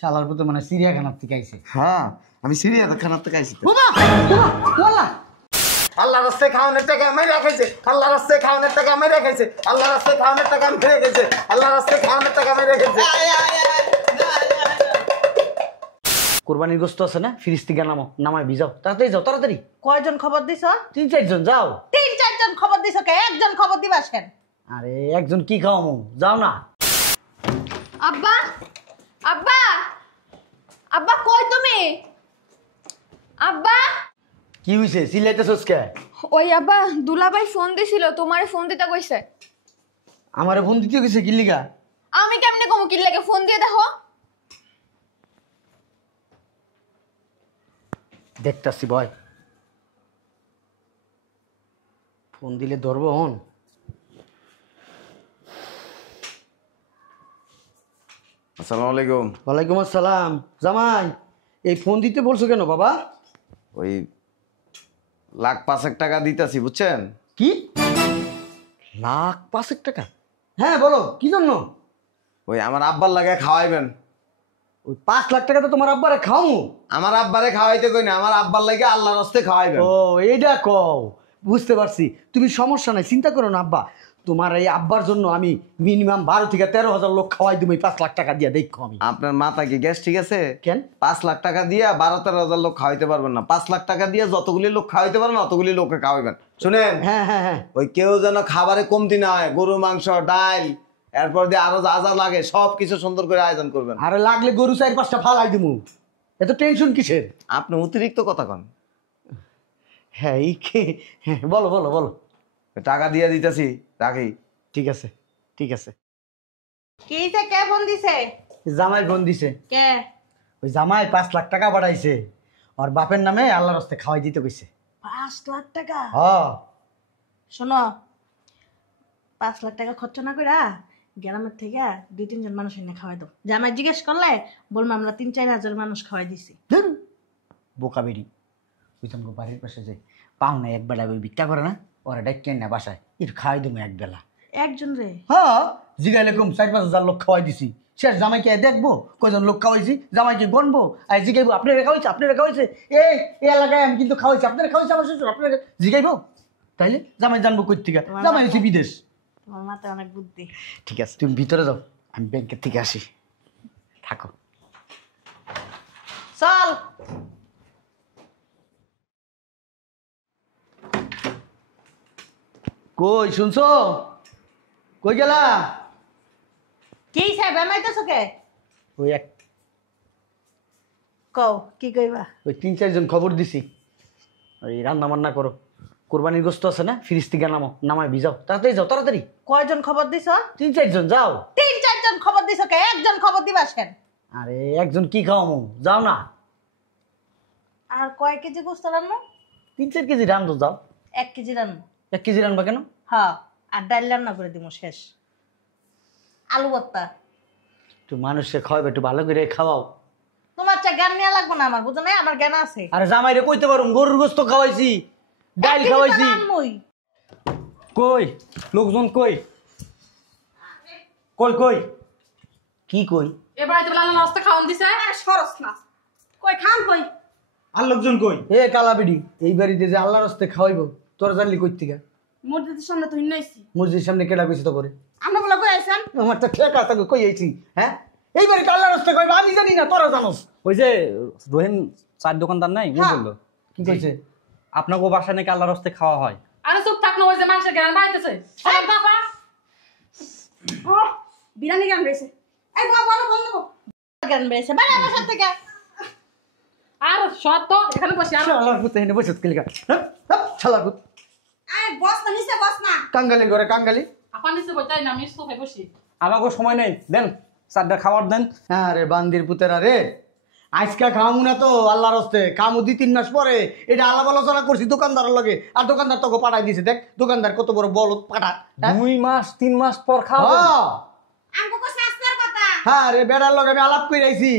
শালার পুতে মানে চিড়িয়াখানার থেকে আইছে। হ্যাঁ আমি চিড়িয়াখানার থেকে আইছি। আল্লাহ রাস্তায় খাওয়ানোর টাকা আমি রেখেছে, আল্লাহ রাস্তায় খাওয়ানোর টাকা আমি রেখেছে, আল্লাহ রাস্তায় খাওয়ানোর টাকা আমি রেখেছে, আল্লাহ রাস্তায় খাওয়ানোর টাকা আমি রেখেছে। কোরবানির গোস্ত আছে না, ফ্রিজ থেকে নামায় ভিজাও, তাড়াতাড়ি যাও তাড়াতাড়ি। কয়জন খবর দিছ? 3-4 জন যাও। 3-4 জন খবর দিছ কে? একজন খবর দিবাস কেন? আরে একজন কি খাওয়ামু, যাও না। আব্বা আব্বা আব্বা কই তুমি? আব্বা কি হইছে চিল্লাইতেছস কে? ওই আব্বা দুলাভাই ফোন দিছিল, তোমারে ফোন দিতে কইছে। আমারে ফোন দিতে গেছে কি লিগা? আমি কেমনে কমু কি লাগে? ফোন দিয়ে দেখো। দেখতাছি ভয়, ফোন দিলে ধরবো। হন আসসালামু আলাইকুম। ওয়ালাইকুম আসসালাম। জামাই এই ফোন দিতে বলছো কেন বাবা? ওই 1,05,000 টাকা দিতেছি বুঝছেন? কি 1,05,000 টাকা? হ্যাঁ বলো কি জন্য? ওই আমার আব্বার লাগে খাওয়াইবেন। ওই 5 লাখ টাকা তো তোমার আব্বারে খাও। আমার আব্বারে খাওয়াইতে কই না, আমার আব্বার লাগে আল্লাহর রাস্তায় খাওয়াইবেন। ও এইটা কও, বুঝতে পারছি। তুমি সমস্যা নাই, চিন্তা করো না আব্বা। তোমার এই আব্বার জন্য আমি মিনিমাম 12 থেকে 13,000 লোক খাওয়াই তুমি 5 লাখ টাকা দিয়ে। দেখো আমি আপনার মাথা কি গ্যাস ঠিক আছে? কেন 5 লাখ টাকা দিয়ে 12-13,000 লোক খাওয়াইতে পারবেন না। 5 লাখ টাকা দিয়ে যতগুলি লোক খাওয়াইতে পারেন অতগুলি লোককে খাওয়াইবেন। শুনেন, হ্যাঁ হ্যাঁ হ্যাঁ, ওই কেউ যেন খাবারে কমতি না হয়। গরু মাংস, ডাল, এরপর দিয়ে আরো যা যা লাগে সব কিছু সুন্দর করে আয়োজন করবেন। আরে লাগলে গরু 4-5টা ফালাই দিমু, এত টেনশন কিসের? আপনি অতিরিক্ত কথা কন। হ্যাঁ এই হ্যাঁ বলো বলো বলো। টাকা দিয়ে দিতেছি, রাখি। ঠিক আছে ঠিক আছে। কি হইছে? কে ফোন দিছে? জামাই ফোন দিছে। কে? ওই জামাই 5 লাখ টাকা পাঠাইছে, আর বাপের নামে আল্লাহর রাস্তায় খাওয়াই দিতে কইছে। 5 লাখ টাকা? হ্যাঁ শোনো, 5 লাখ টাকা খরচ না কইরা গ্রামের থেকে 2-3 জন মানুষ এনে খাওয়াই দাও। জামাই জিজ্ঞেস করলে বলবো আমরা 3-4 হাজার মানুষ খাওয়াই দিছি। বোকা বেরি। ওই তোমাকে বাড়ির পাশে যে পাও না একবেলা ওই ভিক্ষা করে না, ওরা ডাক্তার না বাসায় একটু খাওয়াই দেবো একবেলা। একজন রে? হ্যাঁ জিগাইলে কম 4-5 হাজার লোক খাওয়াই দিছি। শেষ জামাইকে দেখবো কয়জন লোক খাওয়াইছি, জামাইকে গণবো আর জিগাইবো আপনারা খাওয়াইছে আপনারা খাওয়াইছে। এই এলাকায় আমি কিন্তু খাওয়াইছি, আপনারা খাওয়াইছে আমার শ্বশুর, আপনারা জিগাইবো। তাইলে জামাই জানবো কই থেকে? জামাই হচ্ছে বিদেশ। তোমার মাথায় অনেক বুদ্ধি। ঠিক আছে তুমি ভিতরে যাও, আমি ব্যাংকের থেকে আসি, থাকো। চল। কই শুনছো? কই গেলা? কি সাহেব বেমাইতেছো কে? ওই কও কি কইবা? ওই 3-4 জন খবর দিছি, ওই রান্না বান্না করো। কোরবানির গোস্ত আছে না, ফ্রিজ থেকে নামায় ভিজাও, তাড়াতাড়ি যাও তাড়াতাড়ি। কয়জন খবর দিছ? 3-4 জন যাও। 3-4 জন খবর দিছ কে? একজন খবর দিবাস কেন? আরে একজন কি খাওয়ামু, যাও না। আর কয় কেজি গোস্ত রান্না? 3-4 কেজি রান্ধো, যাও। 1 কেজি রান্না? 1 কেজি রান্না কেন? হ্যাঁ, আর ডাল রান্না করে দিব শেষ। আলু ভর্তা। একটু মানুষকে খাওয়াবে, একটু ভালো করে খাওয়াও। তোমার চা জ্ঞান নেওয়া লাগবে না আমার, বুঝো না? আমার জ্ঞান আছে। আরে জামাইরে কইতে পারুম গরুর গোস্ত খাওয়াইছি, ডাল খাওয়াইছি। কই লোকজন কই? কই কই কি কই? এবারে তো লালা নাস্তা খাওয়ান দিছে। সরস না কই খান কই? আর লোকজন কই? এ কালাবিডি, এই বাড়িতে যে আল্লাহর রাস্তায় খাওয়াইবো তোরা জানলি কই থেকে? মসজিদের সামনে তো হিন্নাইছি। মসজিদের সামনে কেডা কইছে তো করে? আমরা বলা কই আইছেন? আমার তো ঠেকা তাকে কই আইছি। হ্যাঁ এই বাড়িতে আল্লাহর রাস্তায় খাওয়াইবো, আমি জানি না, তোরা জানোস। ওই যে রহিম চার দোকানদার নাই, ও বললো কি কইছে? আপনাকে বাসায় নাকি আল্লাহর রাস্তায় খাওয়া হয়। আরে চুপ থাক না, ওই যে মানুষের জ্ঞান বাইতেছে। এই বাবা বিরানি জ্ঞান রইছে। এই বাবা বলো বন্ধ জ্ঞান রইছে বাবা বসে থেকে। আর সত তো এখানে বসে আর শালার পুত এনে বসে থেকে লিখা। হ্যাঁ শালার পুত। এই বস না নিচে বস না। কাঙ্গালি ঘরে কাঙ্গালি। আপন নিচে বইতাই না, আমি সোফায় বসি। আমাকে সময় নেই, দেন চারটা খাবার দেন। আরে বান্দির পুতেরা রে, আজকা খামু না তো আল্লাহর রাস্তায়, খামু 2-3 মাস পরে। এটা আলাপ আলোচনা করছি দোকানদারের লগে, আর দোকানদার তোকে পাঠাই দিছে। দেখ দোকানদার কত বড় বলদ পাঠা। 2 মাস 3 মাস পর খাওয়া। আমগো কো শাস্ত্রের কথা। হ্যাঁ রে বেড়ার লগে আমি আলাপ করে আইছি,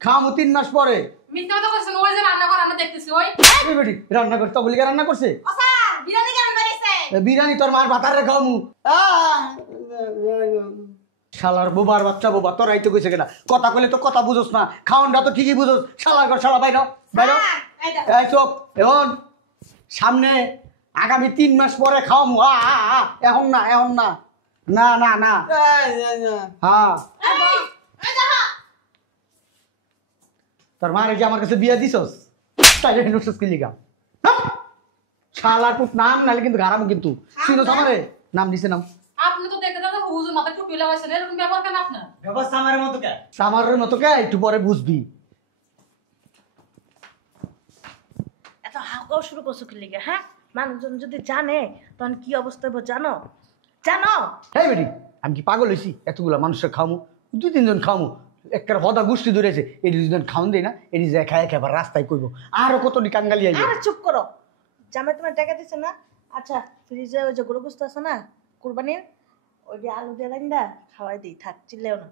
খামু 3 মাস পরে। মিথ্যা কথা কইছেন, ওই যে রান্না করে আমরা দেখতেছি। ওই এই বেটি রান্না করতে বলি রান্না করছে। ও স্যার বিরানি জ্ঞান রইছে। বিরিয়ানি তোর মার ভাতার রে খামু। শালার বোবার বাচ্চা বোবা তোরাই তো কইছে কেনা কথা কইলে তো কথা বুঝোস না খাওনটা তো ঠিকই বুঝোস শালার ঘর শালা বাইরো বাইরো এই চুপ এখন সামনে আগামী 3 মাস পরে খাওয়ামু এখন না না না না হ্যাঁ তোর মারে যে আমার কাছে বিয়া দিছস তাইলে নুসুস কি লিগা শালার পুত নাম নালে কিন্তু গারাম কিন্তু চিনোস আমারে নাম দিছে নাম আপনি তো দেখতে দেখতে হুজুর মাথায় টুপি লাগাইছেন এরকম ব্যাপার কেন আপনার ব্যবস্থা আমার মতো কে সামারের মতো কে একটু পরে বুঝবি এত হাঁকাও শুরু করছো কি লিগে হ্যাঁ মানুষজন যদি জানে তখন কি অবস্থা হবে জানো জানো হ্যাঁ বেটি আমি কি পাগল হয়েছি এতগুলো মানুষের খামু 2-3 জন খামু একটা হদা গোষ্ঠী ধরেছে এটি দুজন খাওন দেয় না এটি যায় খায় খাবার রাস্তায় করবো আরো কত কাঙ্গালি আইবে আরে চুপ করো জামাই তোমার টাকা দিছে না আচ্ছা ফ্রিজে ওই যে গরু গোস্ত আছে না কুরবানির ওই যে আলু দিয়ে রান্দা খাওয়াই দিই থাক চিল্লেও না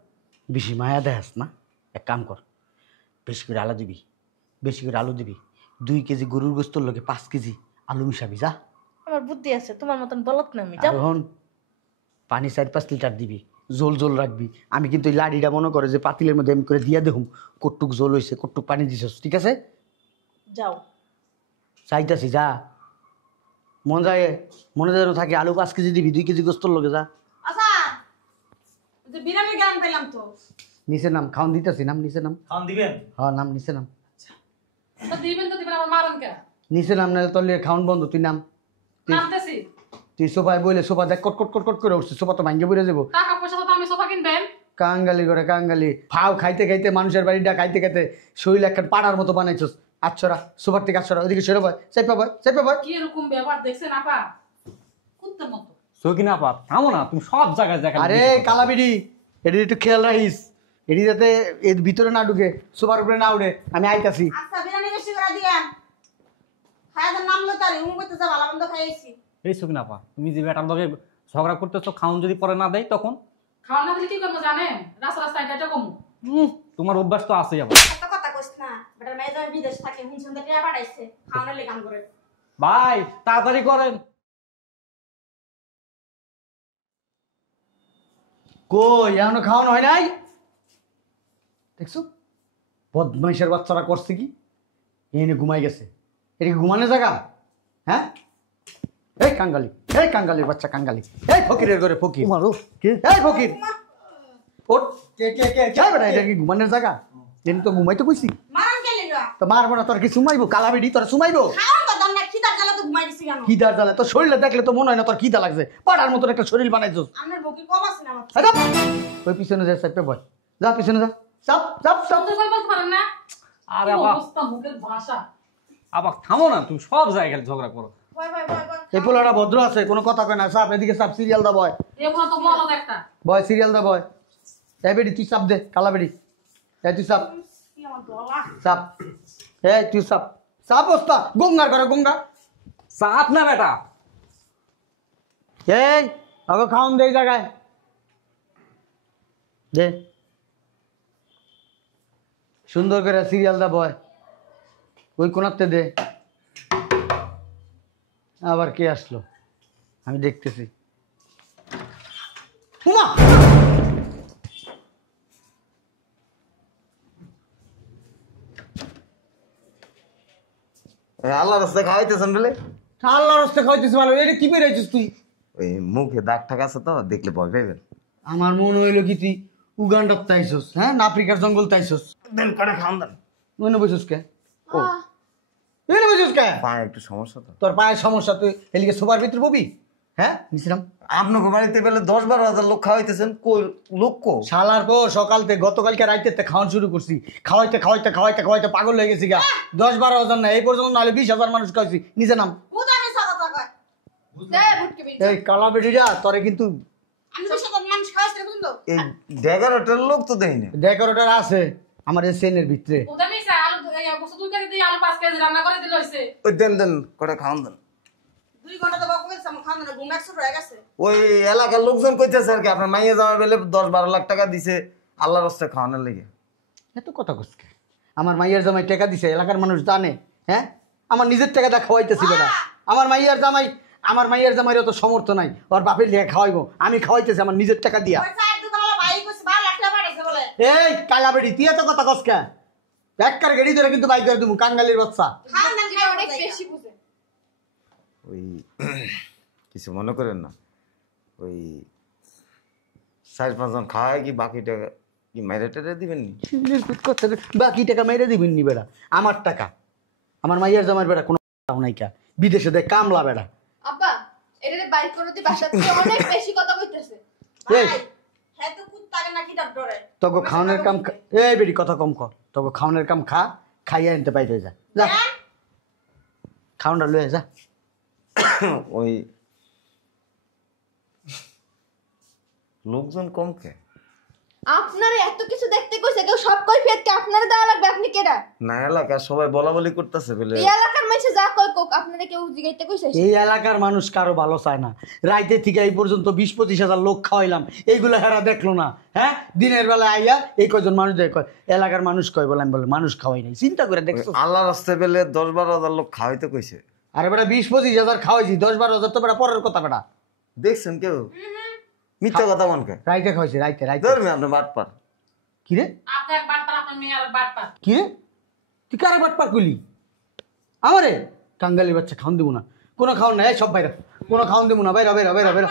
বেশি মায়া দেখাস না এক কাম কর বেশি করে আলু দিবি বেশি করে আলু দিবি 2 কেজি গরুর গোস্তর লোকে 5 কেজি আলু মিশাবি যা আমার বুদ্ধি আছে তোমার মতন বলত না আমি যাও এখন পানি 4-5 লিটার দিবি জোল জোল রাখবি আমি কিন্তু এই লাড়িটা মনে করে যে পাতিলের মধ্যে আমি করে দিয়া দেখুম কটুক জোল হয়েছে কটুক পানি দিছস ঠিক আছে যাও চাইতাছি যা মনে যেন থাকে আলু 5 কেজি দিবি 2 কেজি গোস্তর লোকে যা আচ্ছা যে বিরামি গান পেলাম তো নিচে নাম খাওন দিতেছি নাম নিচে নাম খাওন দিবেন হ্যাঁ নাম নিচে নাম তো দিবেন আমার মারন কে নিচে নাম নাহলে তোর লিয়ে খাওন বন্ধ তুই নাম নামতেছি তুই সোফায় বইলে সোফা দেখ কট কট কট কট করে উঠছে সোফা তো ভাঙ্গে পড়ে যাবো টাকা পয়সা তো আমি সোফা কিনবেন কাঙ্গালি করে কাঙ্গালি ফাও খাইতে খাইতে মানুষের বাড়িটা খাইতে খাইতে শরীর একটা পাড়ার মতো বানাইছস আচ্ছরা সোফার থেকে আচ্ছরা ওইদিকে সেরে বয় চাইপা বয় কি এরকম ব্যাপার দেখছেন আপা কুত্তার মতো সকিনা আপা থামো না তুমি সব জায়গায় দেখা আরে কালাবিড়ি এটি একটু খেয়াল রাখিস এটি যাতে এর ভিতরে না ঢুকে সোফার উপরে না উঠে আমি আইতাছি আচ্ছা বিরিয়ানি বেশি করে দিয়েন খায়াদের নাম লই তারি উম কইতে যা ভালো মন্দ খাইছি এই সকিনা আপা তুমি যে বেটার লগে ঝগড়া করতেছো খাউন যদি পরে না দেয় তখন খাওয়া না দিলে কি করবো জানেন রাস্তা রাস্তায় এটা কমু তোমার অভ্যাস তো আছেই আবার এত কথা কইছ না বেটার মেয়ে যখন বিদেশ থাকে হুনছুন থেকে পাঠাইছে খাওয়ানোর লে কাম করে ভাই তাড়াতাড়ি করেন কই এখনো খাওয়ানো হয় নাই দেখছো বদমাইশের বাচ্চারা করছে কি এনে ঘুমাই গেছে এটা কি ঘুমানোর জায়গা হ্যাঁ এই কাঙ্গালির বাচ্চা কাঙ্গালি এই ফকিরের ঘরে ফকির মারো এই ফকির ওট কে কে কে যাই বেটা এটা কি ঘুমানোর জায়গা এনে তো ঘুমাইতে কইছি মারান কে লিগা তো মারবো না তোর কি সুমাইবো কালাবিড়ি তোর সুমাইবো খাওন তো দাম না খিদা জ্বালা তো ঘুমাই দিছি কেন খিদার জ্বালা তোর শরীরে দেখলে তো মনে হয় না তোর খিদা লাগছে পাড়ার মতন একটা শরীর বানাইছস আপনার বকি কম আছে না আমার আচ্ছা ওই পিছনে যা সাইপে বয় যা পিছনে যা চাপ চাপ চাপ তো কই বলতে পারেন না আরে কি আপা অবস্থা মুখের ভাষা আপা থামো না তুমি সব জায়গায় ঝগড়া করো ভয় ভয় ভয় ভয় এই পোলাটা ভদ্র আছে কোনো কথা কয় না চাপ এদিকে চাপ সিরিয়াল দা বয় এমন তো মরদ একটা বয় সিরিয়াল দা বয় এই বেডি তুই চাপ দে কালা বেডি এই তুই চাপ কি আমার গলা চাপ এই তুই চাপ চাপ অবস্থা গঙ্গার করে গঙ্গা চাপ না বেটা এই আগে খাওন দে এই জায়গায় দে সুন্দর করে সিরিয়াল দা বয় ওই কোনাতে দে আবার কে আসলো আমি দেখতেছি উমা আল্লাহ রাস্তায় খাওয়াইতেছেন বলে আল্লাহর রাস্তায় খাইতেছিস ভালো এটা কি বেরাইছিস তুই ওই মুখে দাগ ঠাক আছে তো দেখলে ভয় পাইবেন আমার মনে হইলো কি তুই উগান্ডার তাইছস হ্যাঁ না আফ্রিকার জঙ্গল তাইছস দেন করে খাওয়ান দেন মনে বসিস কে ও এনে বসিস কে পায়ে একটু সমস্যা তো তোর পায়ের সমস্যা তুই এলিকে সোবার ভিতরে ববি হ্যাঁ নিছিলাম আপনাকে বাড়িতে বেলে 10-12 হাজার লোক খাওয়াইতেছেন কই লোক কো শালার পর সকাল থেকে গতকালকে রাইতে খাওয়ান শুরু করছি খাওয়াইতে পাগল হয়ে গেছি গা 10-12 হাজার না এই পর্যন্ত নাহলে 20,000 মানুষ খাওয়াইছি নিচে নাম বুদানি সাদা টাকা এই কালা বেডিরা তোরে কিন্তু আমি তো সাদা মানুষ খাওয়াইছে কিন্তু এই 11টার লোক তো দেই না ডেকোরেটর আছে আমার এই সেনের ভিতরে ওটা মিশা আলু বস্তু 2 কেজি দিয়ে আলু 5 কেজি রান্না করে দিল হইছে ওই দেন করে খাওয়ান দেন 2 ঘন্টা তো বাবু কইছে আমার খাওয়া না ঘুম একশো হয়ে গেছে ওই এলাকার লোকজন কইতেছে আর কি আপনার মাইয়া যাওয়া বেলে 10-12 লাখ টাকা দিছে আল্লাহর রাস্তায় খাওয়ানোর লেগে এত কথা কইছে আমার মাইয়ার জামাই টাকা দিছে এলাকার মানুষ জানে হ্যাঁ আমার নিজের টাকা দা খাওয়াইতেছি বেটা আমার মাইয়ার জামাইয়ের তো সমর্থ নাই ওর বাপের লিয়ে খাওয়াইবো আমি খাওয়াইতেছি আমার নিজের টাকা দিয়া ওই চায়ের দোকানওয়ালা ভাই এই কালা বেড়ি তুই এত কথা কসকা একবার গেড়ি ধরে কিন্তু বাইক করে দেবো কাঙ্গালির বাচ্চা। অনেক বেশি বুঝে। ওই কিছু মনে করেন না, ওই 4-5 জন খায় কি বাকিটা কি মাইরে টেরে দিবেন নি? বাকি টাকা মেরে দিবেন নি বেড়া, আমার টাকা, আমার মাইয়ার জামার বেড়া কোনো নাই কা, বিদেশে দেয় কামলা বেড়া। আব্বা এটারে বাইক করে দি বাসা থেকে অনেক বেশি কথা কইতেছে। এই হ্যাঁ তো কুত্তাকে নাকি ডাক ডরে তোকে খাওয়ানোর কাম এই বেড়ি কথা কম কর, তোকে খাওয়ানোর কাম খা, খাইয়া আনতে পাইতে যা যা খাওয়ানটা লয়ে যা। ওই লোকজন কম কে আপনারা এত কিছু দেখতে কইছে কেউ সব কই ফেটকে আপনারা দেওয়া লাগবে আপনি কেডা? না এলাকা সবাই বলা বলি করতেছে বলে এই এলাকার মানুষ যা কই কোক আপনারা কেউ জিগাইতে কইছে? এই এলাকার মানুষ কারো ভালো চায় না, রাইতে থেকে এই পর্যন্ত 20-25 হাজার লোক খাওয়াইলাম, এইগুলো হেরা দেখলো না। হ্যাঁ দিনের বেলা আইয়া এই কয়জন মানুষ দেখ কয় এলাকার মানুষ কয় বলে, আমি বলে মানুষ খাওয়াই নাই, চিন্তা করে দেখছো? আল্লাহ রাস্তায় পেলে 10-12 হাজার লোক খাওয়াইতে কইছে। আরে বেটা 20-25 হাজার খাওয়াইছি, 10-12 হাজার তো বেটা পরের কথা বেটা, দেখছেন কেউ মিথ্যা কথা মনকে রাইতে খাওয়াইছি রাইতে রাইতে। ধরবে আপনি বাটপার কি রে আপনি এক বাটপার, আপনার মেয়ে আর এক বাটপার। কি রে তুই কারে বাট পার করলি আমারে? কাঙ্গালি বাচ্চা খাওন দিব না, কোনো খাওন নাই, সব বাইরে, কোনো খাওন দিব না, বাইরে বাইরে বাইরে বাইরে।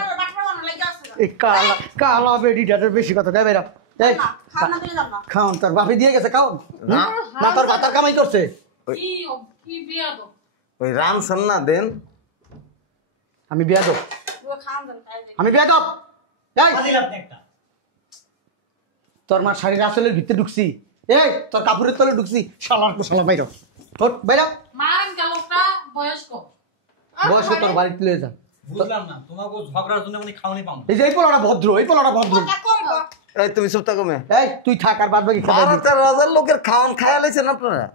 এই কালা কালা বেডিটার বেশি কথা দেয় বাইরে। এই খাওয়া না দিলে যাব না। খাওন তোর বাপে দিয়ে গেছে খাওন না না, তোর ভাতার কামাই করছে। কি বিয়া দো? ওই রামসান না দেন আমি বেয়াদব, পুরো খাওয়া দেন খাই দেন। আমি বেয়াদব। এই তোর মার শাড়ির আসলের ভিতরে ঢুকছি, এই তোর কাপড়ের তলে ঢুকছি, শালার পর শালা বাইরে হট বাইরে। মারেন গেল লোকটা বয়স্ক। বয়স তোর বাড়িতে লয়ে যা। বুঝলাম না তোমাকে ঝগড়ার জন্য মানে খাওয়ানি পাও না। এই যে এই পোলাটা ভদ্র, এই পোলাটা ভদ্র। কথা কম কর। এই তুমি চুপ থাকো মে এই তুই থাক আর বাদ বাকি খাবার 12-13 হাজার লোকের খাওয়ান খায়া লাইছেন আপনারা।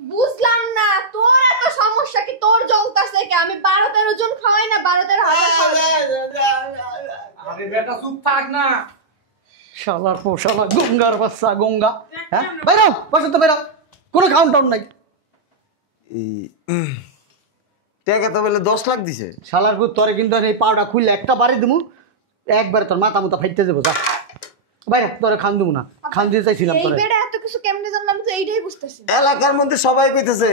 বুঝলাম না তোর এত সমস্যা কি? তোর জ্বলতাছে কি? আমি 12-13 জন খাওয়াই না, 12-13 হাজার খাওয়াই। আরে বেটা চুপ থাক না। শালার পর শালা গঙ্গার বাচ্চা গঙ্গা। হ্যাঁ বাইরাও বসে তো বাইরাও, কোনো খাউন টাউন নাই। এই টাকা তো বলে 10 লাখ দিছে। শালার পুত তোরে কিন্তু এই পাউডার খুললে একটা বাড়ি দিমু, একবার তোর মাথা মুতা ফাইতে দেবো যা বাইরে, তোরে খান দিমু না, খান দিতে চাইছিলাম এই তোরে। বেড়া এত কিছু কেমনে জানলাম তো এইটাই বুঝতেছি না। এলাকার মধ্যে সবাই কইতেছে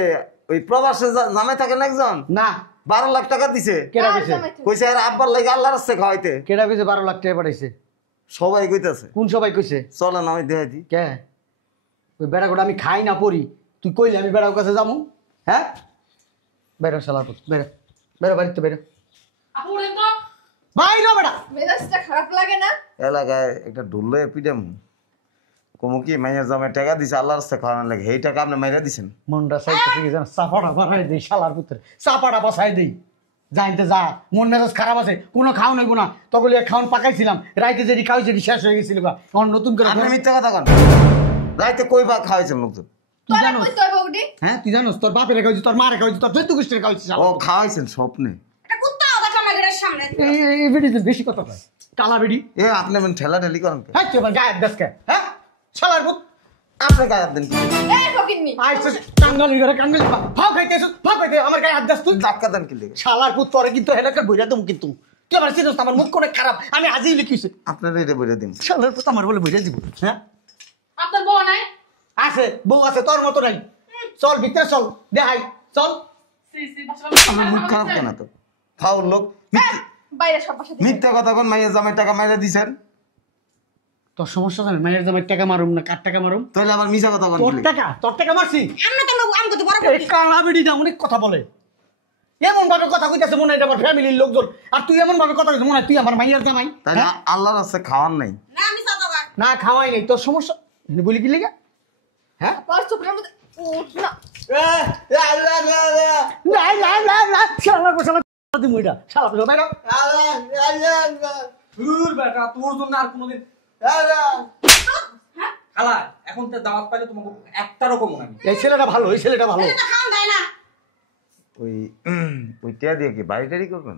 ওই প্রবাসে জামাই থাকেন একজন না 12 লাখ টাকা দিছে। কেডা কার কইছে? জামাই থাকে? কইছে আর আব্বার লাগে আল্লাহর রাস্তায় খাওয়াইতে। কেডা কইছে 12 লাখ টাকা পাঠাইছে? সবাই কইতেছে কোন সবাই কইছে? চলেন আমি দেখাই দিই। কে ওই বেড়া গোটা আমি খাই না পড়ি, তুই কইলে আমি বেড়ার কাছে যাবো? হ্যাঁ বেরো শালার পুত, বেরো বেরো বাড়িতে বেরো আপু উঠেন তো। বাইরো বেড়া। মেজাজটা খারাপ লাগে না? এলাকায় একটা ঢুললে পিটাম কমু কি মাইয়া জামাই টাকা দিছে আল্লাহর রাস্তায় খাওয়ানোর লাগে, এই টাকা আপনি মাইরা দিছেন। মনটা চাইতেছে কি জানো, চাপাটা বাড়াই দিই শালার পুত্রে, চাপাটা বসাই দিই, জানতে যা মন মেজাজ খারাপ আছে, কোনো খাওয়া নেবো না, তখন খাওয়ান পাকাইছিলাম, রাইতে যেটি খাওয়াইছি শেষ হয়ে গেছিল, এখন নতুন করে আপনি মিথ্যা কথা কন। রাইতে কই ভাগ খাওয়াইছেন লোকজন? তুই তোরা জানোস? কই তোর বউডি? হ্যাঁ তুই জানোস তোর বাপের খাওয়াইছি, তোর মারে খাওয়াইছি, তোর চৈত্য গোষ্ঠীর খাওয়াইছি। ও খাওয়াইছেন স্বপ্নে। একটা কুত্তাও দেখলাম না গেটের সামনে। এই বেড়ি বেশি কথা কয়, কালা বেড়ি। এ আপনি এমন ঠেলা ঠেলি করেন কে? হ্যাঁ তুই আমার গায়ের দেশকে, হ্যাঁ শালার পুত। আপনি গায়ে হাত দেন কি? এই ফকিন্নি আইসে কাঙ্গালি ঘরে কাঙ্গালি ভাও খাইতে এসো, ভাও খাইতে আমার গায়ে হাত দাস তুই। ধাক্কা দেন কি লেগে? শালার পুত তোরে কিন্তু হেডাকে বইরা দেবো, কিন্তু তুই আমার চিনস না, আমার মুখ করে খারাপ, আমি আজই লিখিছি। আপনারা এটা বলে দিন। শালার পুত আমার বলে বইরা দিব। হ্যাঁ আপনার বউ নাই? আছে বউ আছে, তোর মতো নাই। চল ভিতরে চল, দেখাই চল। সি সি বাসা আমার মুখ খারাপ কেন তো? ফাউল লোক বাইরে সব বাসা থেকে। মিথ্যা কথা কোন মাইয়া জামাই টাকা মাইরা দিছেন। তোর সমস্যা জানেন মায়ের জামাই টাকা মারুম না কার টাকা মারুম? তাহলে আবার মিছা কথা কোন তোর কি লেগে? টাকা, তোর টাকা মারছি। আমরা তো আমি কত বড় এই কালা বেড়িটা অনেক কথা বলে, এমন ভাবে কথা কইতাছে মনে হয় এটা আমার ফ্যামিলির লোকজন, আর তুই এমন ভাবে কথা কইছিস মনে হয় তুই আমার মাইয়ার জামাই। তাহলে আল্লাহর রাস্তায় খাওয়ার নাই। না আমি সাদাবা। না খাওয়াই নাই, তোর সমস্যা বলি কি লেগে? হ্যাঁ তোর চোখের মধ্যে উঠ না। না না না না শালা শালা দিমু এটা শালা বাইরে। দূর বেটা তোর জন্য আর কোনোদিন খালা এখন তো দাওয়াত পাইলে তোমাকে একটা রকম মনে হয়। এই ছেলেটা ভালো, এই ছেলেটা ভালো। এটা খাওয়া দেয় না। ওই টিয়া দিয়ে কি বাড়ি টাড়ি করবেন?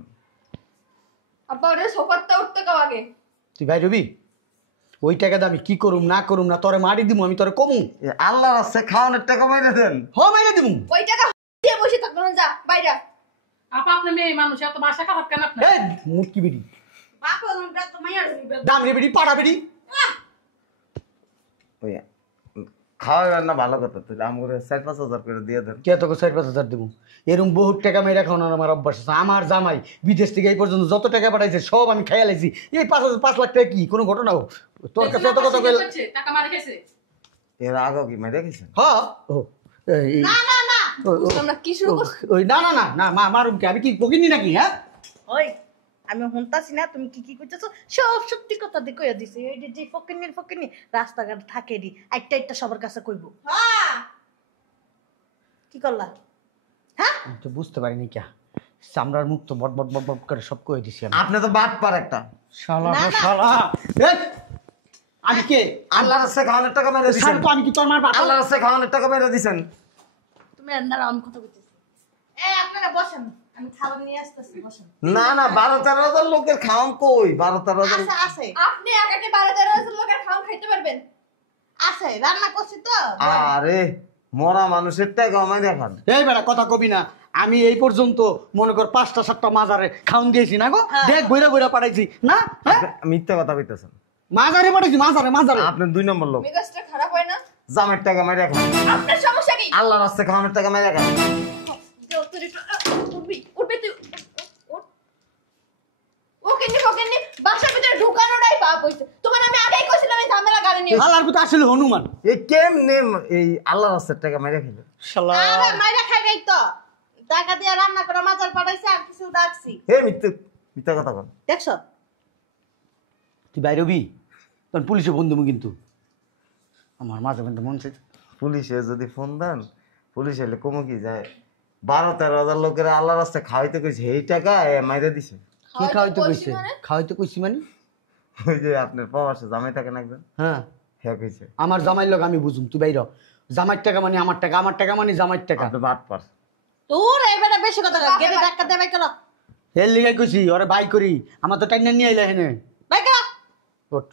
আব্বা ওরে সোফাতে উঠতে কাও আগে। তুই ভাই রবি ওই টাকা দিয়ে আমি কি করুম না করুম না, তোরে মারি দিমু, আমি তোরে কমু। এ আল্লাহর রাস্তায় খাওয়ানোর টাকা মাইরা দেন। হ মাইরে দিমু। ওই টাকা দিয়ে বসে থাকবো না, যা বাইরে। আপা আপনার মেয়ে মানুষ, এত বাসা খারাপ কেন আপনার? এই মুটকি বেড়ি, বাপ তো মাইয়ার দিবে। দাম রে বেড়ি, পাড়া বেড়ি। ওই খাওয়াবেন না ভালো কথা, তুই আম করে 4-5 হাজার করে দিয়ে দেন। কে তোকে 4-5 হাজার দেবো? এরকম বহুত টাকা মেরে খাওয়ানোর আমার অভ্যাস আছে। আমার জামাই বিদেশ থেকে এই পর্যন্ত যত টাকা পাঠাইছে সব আমি খাইয়া লাইছি। এই 5 লাখ টাকা কি কোনো ঘটনা হোক? তোর কাছে এত কথা কইল? টাকা মারে খেয়েছে। এর আগে কি মেরে গেছেন? হ্যাঁ ও এই না না না বুঝলাম না কি শুরু করছো। ওই না না না না মা মারুম কি? আমি কি বকিনি নাকি? হ্যাঁ ওই আমি শুনতাছি না তুমি কি কইতেছো, সব সত্যি কথা দিয়ে কইয়া দিছে। এই যে ফকিনি রাস্তাঘাট থাকে দি একটা সবার কাছে কইবো। হ্যাঁ কি করলা? হ্যাঁ আমি তো বুঝতে পারিনি কে চামড়ার মুখ তো বট বট বট বট করে সব কয়ে দিছি আমি। আপনি তো বাট পার একটা। শালা না, না। শালা এই, আমি কে? আল্লাহর রাস্তায় খাওয়ানোর টাকা মেরে দিছেন। শালা তো আমি কি তোর মার বাপ? আল্লাহর রাস্তায় খাওয়ানোর টাকা মেরে দিছেন। তুমি আন্দার আমি কথা কইতেছি। এই আপনারা বসেন, আমি খাবার নিয়ে আসতেছি, বসেন। না না 12-13 হাজার লোকের খাওয়ান কই? 12-13 হাজার আছে আপনি একাকে 12-13 লোকের খাওয়া খাইতে পারবেন? আছে রান্না করছি তো। আরে মরা মানুষের টাকা আমায় দেখান। এই বেটা কথা কবি না। আমি এই পর্যন্ত মনে কর 5টা-7টা মাজারে খাউন দিয়েছি না গো। হ্যাঁ। দেখ বইরা বইরা পাঠাইছি না। হ্যাঁ মিথ্যা কথা কইতেছেন। মাজারে পাঠাইছি, মাজারে মাজারে। আপনি 2 নম্বর লোক। মেজাজটা খারাপ হয় না? জামের টাকা মেরে খান। আপনার সমস্যা কি? আল্লাহর রাস্তায় খাওয়ানোর টাকা মেরে খান। উঠবি তুই, উঠ। ওকেনি বাসার ভিতরে ঢুকানোটাই পাপ হইছে। তোমার আমি আগেই কইছিলাম এই ঝামেলা গাড়ি নিয়ে। হালার পুতে আসলে হনুমান। এই কেমনে এই আল্লাহর রাস্তার টাকা মেরে খেলে? শালা আরে মাইরা খাই গই তো। টাকা দিয়ে রান্না করে মাজার পাঠাইছে আর কিছু ডাকছি। হে মিথ্যা কথা বল। দেখছো? তুই বাইরে হবি তখন পুলিশে ফোন দেবো কিন্তু। আমার মাঝে কিন্তু মন চাইছে পুলিশে যদি ফোন দেন, পুলিশ এলে কমে কি যায়? 12-13 হাজার লোকের আল্লাহর রাস্তায় খাওয়াইতে কইছে, এই টাকা মাইরে দিছে। কে খাওয়াইতে কইছে? মানে? খাওয়াইতে কইছি মানে? ওই যে আপনার প্রবাসে জামাই থাকেন একজন, হ্যাঁ হ্যাঁ কইছে। আমার জামাইর লোক আমি বুঝুম, তুই বাইর হ। জামাইর টাকা মানে আমার টাকা, আমার টাকা মানে জামাইর টাকা। আপনি বাট পার। তোর এবারে বেশি কথা কয়। গেটে ধাক্কা দে, বাই করো। হের লিগাই কইছি ওরে বাই করি, আমার তো টাইনা নিয়ে আইলা হেনে। বাই করো। ওঠ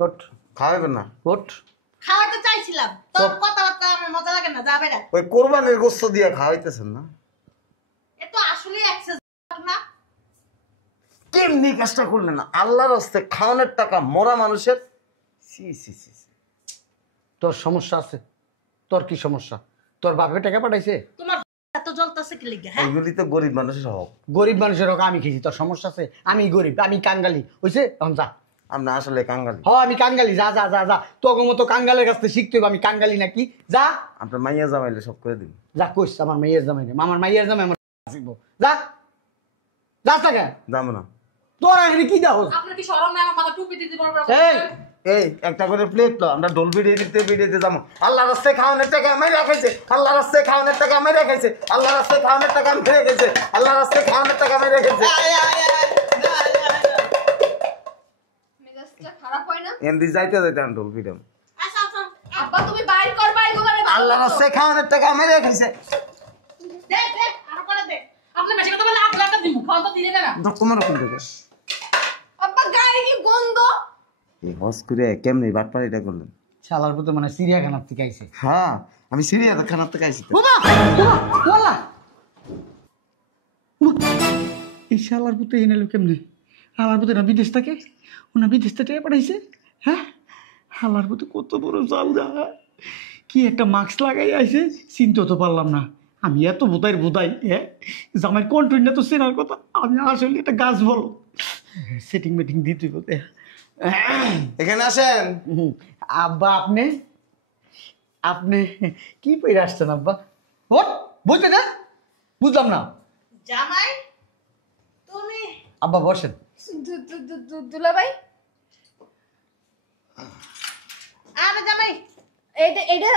ওঠ খাওয়াবেন না? ওঠ। খাওয়াতে চাইছিলাম। তোর কথাবার্তা আমার মজা লাগে না, যাবে না। ওই কোরবানির গোস্ত দিয়ে খাওয়াইতেছেন না? এ তো আসলে এক্সেস না। কেমনি কাজটা করলেন না? আল্লাহর রাস্তায় খাওয়ানোর টাকা মরা মানুষের। সি সি সি সি। তোর সমস্যা আছে? তোর কি সমস্যা? তোর বাপে টাকা পাঠাইছে? তোমার এত জ্বলতাছে কি লিগা? হ্যাঁ এইগুলি তো গরিব মানুষের হক। গরিব মানুষের হোক আমি খেয়েছি, তোর সমস্যা আছে? আমি গরিব, আমি কাঙ্গালি হইছে, এখন যা। আপনি আসলে কাঙ্গালি। হ আমি কাঙ্গালি, যা যা যা যা। তোর মতো কাঙ্গালের কাছ থেকে শিখতে হবে আমি কাঙ্গালি নাকি। যা আপনার মাইয়া জামাইলে সব করে দিন। যা কইস আমার মাইয়ের জামাই নেই, আমার মাইয়ের জামাই আমার শিখবো। যা যা টাকা দাম না। তোর এখানে কি দাও? আপনার কি শরম নাই আমার মাথা টুপি দিতে পারবে? এই এই একটা করে প্লেট তো আমরা ডোল বিড়িয়ে যাবো। আল্লাহ রাস্তায় খাওয়ানোর টাকা আমি রাখাইছে, আল্লাহ রাস্তায় খাওয়ানোর টাকা আমি রেখেছে, আল্লাহ রাস্তায় খাওয়ানোর টাকা আমি রেখেছে, আল্লাহ রাস্তায় খাওয়ানোর টাকা আমি রেখেছে। মেজাজটা খারাপ হয় না? এমনি যাইতে আমি ডোল বিড়াম। আচ্ছা আচ্ছা আব্বা তুমি বাইর করবা এগুলো। আল্লাহ রাস্তায় খাওয়ানোর টাকা আমি রেখেছে। দেখ দেখ আরো করে দে। আপনি বেশি কথা বলে 8 লাখ দিব। খাওয়া তো দিলে না। তোমার কোন থেকে আব্বা গাড়ি কি গন্ধ? এই হস করে কেমনি বাটপাড়িটা করলেন? শালার পুতে মানে চিড়িয়াখানার থেকে আইছে। হ্যাঁ আমি সিরিয়াখানার থেকে আইছি তো। বাবা বাবা এই শালার পুতে এনে এলো কেমনে? হালার পুতে না বিদেশ থেকে, ওনা বিদেশ থেকে পাঠাইছে। হ্যাঁ হালার পুতে কত বড় জাল যা, কি একটা মাস্ক লাগাই আইছে, চিনতে তো পারলাম না। আমি এত বোধাই হ্যাঁ জামাই কন্ট্রোল তো চেনার কথা, আমি আসলে একটা গাছ বলো সেটিং মেটিং দিতে বলতে। এখানে আসেন। আব্বা আপনি আপনি কি পড়ে আসছেন আব্বা? ওট বুঝলে না, বুঝলাম না। জামাই তুমি আব্বা বসেন। দুলাভাই আরে জামাই এটা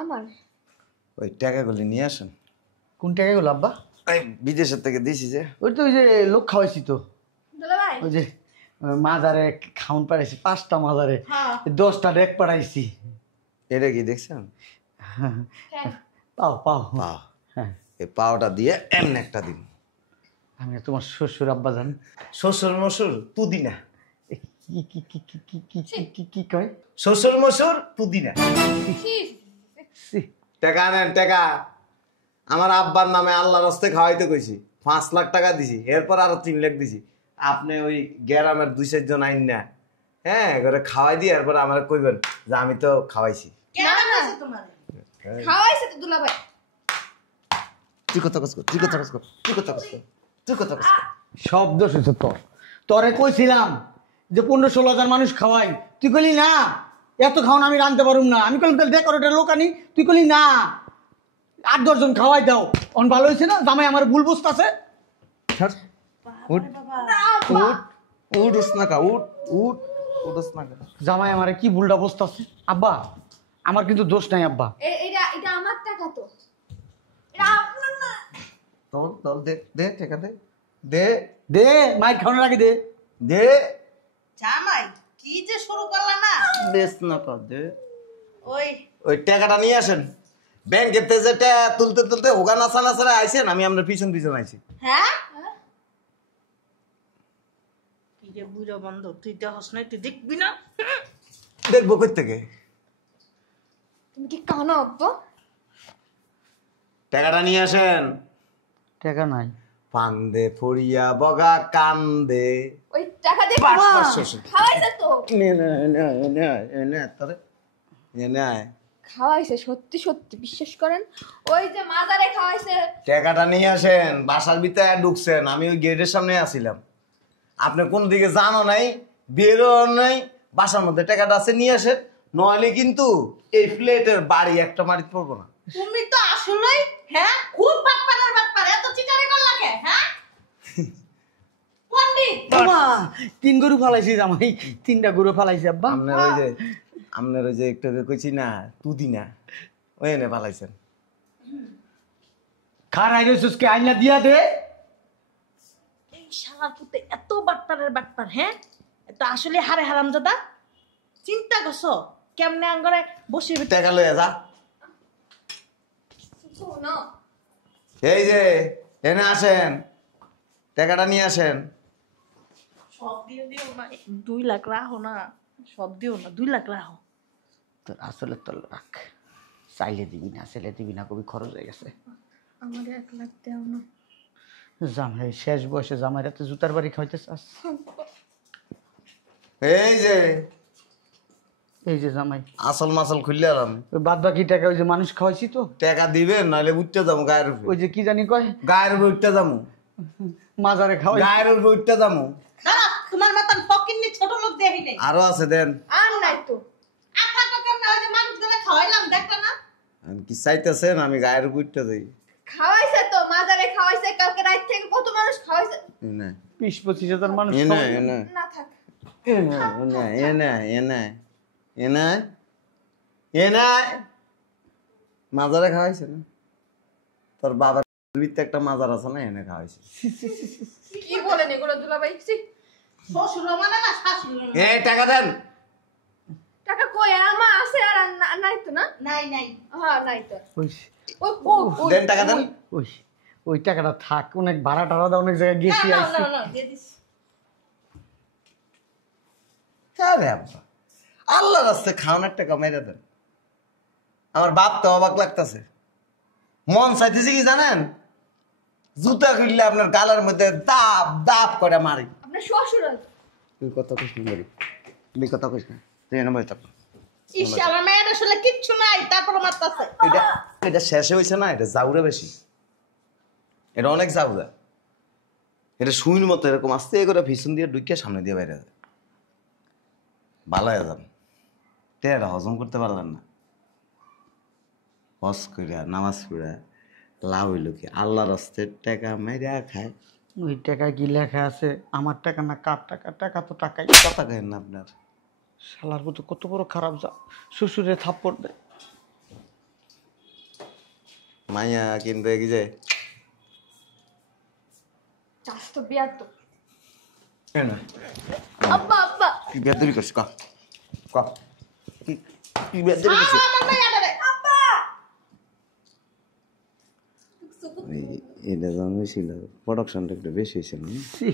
আমার ওই টাকাগুলি নিয়ে আসেন। কোন টাকাগুলো আব্বা? এই বিদেশের থেকে দিছি যে। ওই তো ওই যে লোক খাওয়াইছি তো, দুলাভাই ওই যে মাজারে খাউন পাঠাইছি, 5টা মাজারে হ্যাঁ 10টা ডেক পাঠাইছি। এটা কি দেখছেন? পাও পাও পাও। হ্যাঁ এই পাওটা দিয়ে এমন একটা দিন। আমি তোমার শ্বশুর আব্বা জান। শ্বশুর মশুর পুদিনা। কি কি কি কি কি কি কি কি কি কয়? শ্বশুর মশুর পুদিনা। ছি, টাকা নেন টাকা। আমার আব্বার নামে আল্লাহ রাস্তায় খাওয়াইতে কইছি, 5 লাখ টাকা দিছি, এরপর আরো 3 লাখ দিছি। আপনি ওই গ্রামের 2-4 জন আইন না, হ্যাঁ করে খাওয়াই দিয়ে এরপর আমার কইবেন যে আমি তো খাওয়াইছি। কেন আছে তোমার খাওয়াইছে তো দুলাভাই। তুই কথা কস, তুই কথা কস, তুই কথা কস, তুই কথা কস। সব দোষ হচ্ছে তোর। তোরে কইছিলাম যে 15-16 হাজার মানুষ খাওয়াই, তুই কইলি না এত খাওয়ান আমি রাঁধতে পারুম না। আমি কইলাম তাহলে ডেকোরেটর লোক আনি, তুই কইলি না 8-10 জন খাওয়াই দাও। অন ভালো হয়েছে না, জামাই আমার ভুল বুঝতেছে। উঠ উঠ উঠ উঠ না কা উঠ উঠ উঠস না কা। জামাই আমার কি ভুলটা বুঝতেছে। আব্বা আমার কিন্তু দোষ নাই আব্বা। এটা আমার টাকা তো, এটা আপনার না। তোর তোর দে দে টাকা দে দে দে মাইর খাওয়ানোর আগে দে। দে জামাই কি যে শুরু করলা না দেশ না কা দে। ওই ওই টাকাটা নিয়ে আসেন ব্যাংকের থেকে যে টাকা তুলতে তুলতে ওখানে আসানা ছাড়া আইসেন, আমি আপনার পিছন পিছন আইছি। হ্যাঁ কি যে বুড়ো বন্ধ, তুই দেখস না, তুই দেখবি না। দেখবো কই থেকে তুমি কি কানা আব্বা? টাকাটা নিয়ে আসেন। টাকা নাই। পান্দে ফড়িয়া বগা কান্দে ওই টাকা দিয়ে বাস, বাস, বাস। খাওয়াইছে তো, নে নে নে নে নে তোরে নে নে খাওয়াইছে সত্যি সত্যি বিশ্বাস করেন। ওই যে মাজারে খাওয়াইছে। টাকাটা নিয়ে আসেন। বাসার ভিতরে ঢুকছেন, আমি ওই গেটের সামনে আছিলাম, আপনি কোন দিকে জানো নাই, বেরো নাই, বাসার মধ্যে টাকাটা আছে নিয়ে আসেন, নইলে কিন্তু এই প্লেটের বাড়ি একটা মারিতে পড়বো না। তুমি তো আসলেই হ্যাঁ খুব বাটপারের বাটপার, এত চিটারি করলা কে? হ্যাঁ পন্ডিত বাবা 3 গরু ফালাইছি জামাই, 3টা গরু ফালাইছি আব্বা। আপনার ওই যে একটু আগে কইছি না তুদিনা, ওই এনে পালাইছেন। খারাই রইছস কে আইনা দিয়া দে। এই শালার পুতে এত বাটপারের বাটপার, হ্যাঁ এটা আসলে হারে হারামজাদা। চিন্তা করছো কেমনে আঙ্গরে বসে টাকা লইয়া যা। শোনো, এই যে এনে আসেন, টাকাটা নিয়ে আসেন। সব দিয়ে দিও না, 2 লাখ রাখো না, সব দিও না, 2 লাখ রাখো। তোর আসলে তোর রাখ, চাইলে দিবি না, চাইলে দিবি না, কবি খরচ হয়ে গেছে। আমার 1 লাখ দাও না। জামাই শেষ বয়সে জামাই রাতে জুতার বাড়ি খাইতে চাস। এই যে এই যে জামাই আসল মাসল খুললে আলাম, ওই বাদ বাকি টাকা ওই যে মানুষ খাওয়াইছি তো, টাকা দিবেন নাহলে উঠতে যাবো গায়ের উপরে। ওই যে কি জানি কয় গায়ের উপরে উঠতে যাবো, মাজারে খাওয়াই। গায়ের উপরে উঠতে যাবো। দাঁড়া, তোমার মতন ফকিন্নি ছোট লোক দেখি নাই। আরো আছে দেন। আর নাই তো। আঠা পাকা না, ওই যে মানুষগুলো খাওয়াইলাম দেখলা না। আমি কি চাইতেছেন আমি গায়ের উপর উঠতে যাই? খাওয়াইছে তো, মাজারে খাওয়াইছে, কালকে রাত থেকে কত মানুষ খাওয়াইছে। 20-25 হাজার মানুষ এনে খাওয়াই। এনে না থাক। এনে এনে এনে এনে এনে মাজারে খাওয়াইছে না? তোর বাবার দুইতে একটা মাজার আছে না, এনে খাওয়াইছে। কি বলেন এগুলো দুলাভাই? ছি, শ্বশুর মানে না শাশুড়ি মানে। এ টাকা দেন। টাকা কই আমার আছে আর নাই তো না? নাই নাই হ্যাঁ নাই তো। ওই ও ও ওই, দেন টাকা দেন। ওই ওই টাকাটা থাক, অনেক ভাড়া টাড়া দাও, অনেক জায়গায় না গেছি না আইছি। না না দিয়ে দিস। আরে আব্বা, আল্লাহ রাস্তায় খাওয়ানোর টাকা মেরে দেন। আমার বাপ তো অবাক লাগতেছে, মন চাইতেছে কি জানেন, জুতা খুললে আপনার গালের মধ্যে দাপ দাপ করে মারি। আপনার শ্বশুর আছে। তুই কত কইস না মারি, তুই কত কইস না, তুই এনে বই থাক। ইস আমার মেয়ের আসলে কিচ্ছু নাই, তারপর মারতাছে। এটা এটা শেষে হয়েছে না, এটা জাউরে বেশি, এটা অনেক জাউরা। এটা সুইন মতো এরকম আস্তে করে পিছন দিয়ে ঢুকে সামনে দিয়ে বাইরে যায়, ভালো হয়ে যান। এটা হজম করতে পারলেন না, হজ করিয়া নামাজ পড়া লাভ হইল কি, আল্লাহর রাস্তায় টাকা মেরা খায়। ওই টাকায় কি লেখা আছে আমার টাকা না কার টাকা? টাকা তো টাকাই। কথা কেন না আপনার? শালার মতো কত বড় খারাপ যা, শ্বশুরে থাপ্পড় দেয়। মাইয়া কিনবে কি যে চাষ তো বিয়া তো। কেন আব্বা আব্বা কি বেদবি করছিস? ক ক কি কি বেদবি করছিস? আমার মেয়েটা রে আব্বা এটা জানিয়েছিল প্রোডাকশনটা একটু বেশি হয়েছিল না? ছি,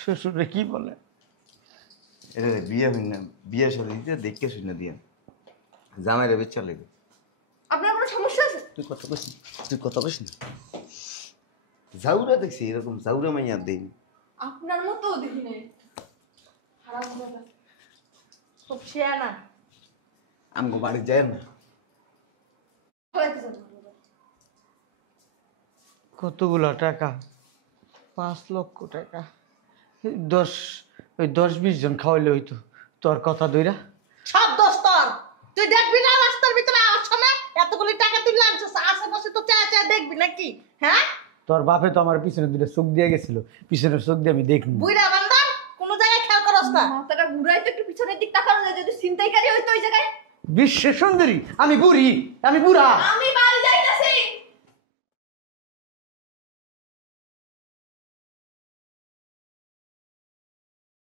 শ্বশুরে কি বলে? এটা বিয়ে হই না, বিয়ে সাথে দিতে দেখে শুনে দিয়ে জামাই রে বেচা লেগে। আপনার কোনো সমস্যা আছে? তুই কত কইস না, তুই কত কইস না। জাউরা দেখছি এরকম জাউরা মাইয়া দেয়নি। আপনার মতো দেখি নাই। হারাম দাদা। খুব শিয়ানা। আমগো বাড়ি যায় না। কতগুলো টাকা? 5 লক্ষ টাকা। 10-20 জন খাওয়াইলে হইতো। তোর কথা দইরা সব দোষ তোর। তুই দেখবি না রাস্তার ভিতরে আসছ না এতগুলি টাকা তুই লাগছিস আশেপাশে তো চা চা দেখবি নাকি? হ্যাঁ তোর বাপে তো আমার পিছনে দুটো চোখ দিয়ে গেছিল, পিছনের চোখ দিয়ে আমি দেখিনি। বুইরা বান্দার কোন জায়গায় খেয়াল করস না। মাথাটা ঘুরাই তো একটু পিছনের দিক তাকানো যায়, যদি ছিনতাইকারী হইতো ওই জায়গায়। বিশ্বের সুন্দরী আমি বুড়ি, আমি বুড়া। আমি